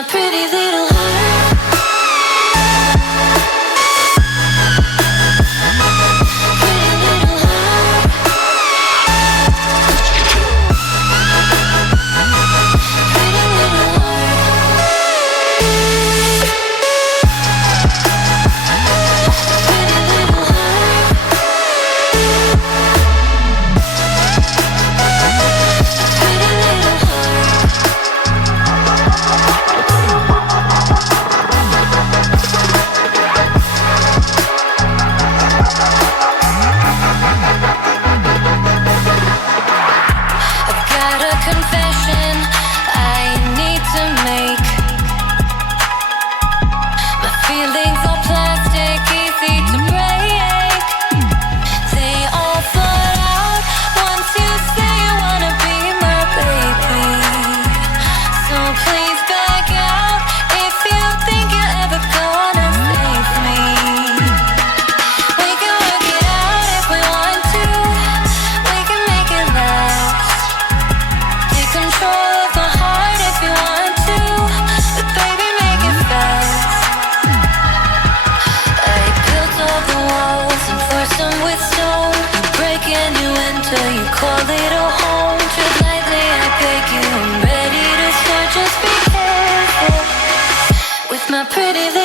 my pretty little heart. Pretty little heart. Pretty little heart. Pretty little heart. Pretty little got a confession I need to make. My feelings are plastic, easy to break. They all fall out once you say you wanna be my baby. So please back out if you think you're ever gonna save me. We can work it out if we want to. We can make it last. Take control of my heart if you want to, but baby, make it fast. I built all the walls and forced them with stone. You break and you enter, you call it a home. Tread lightly, I beg you, I'm ready to start. Just be careful with my pretty little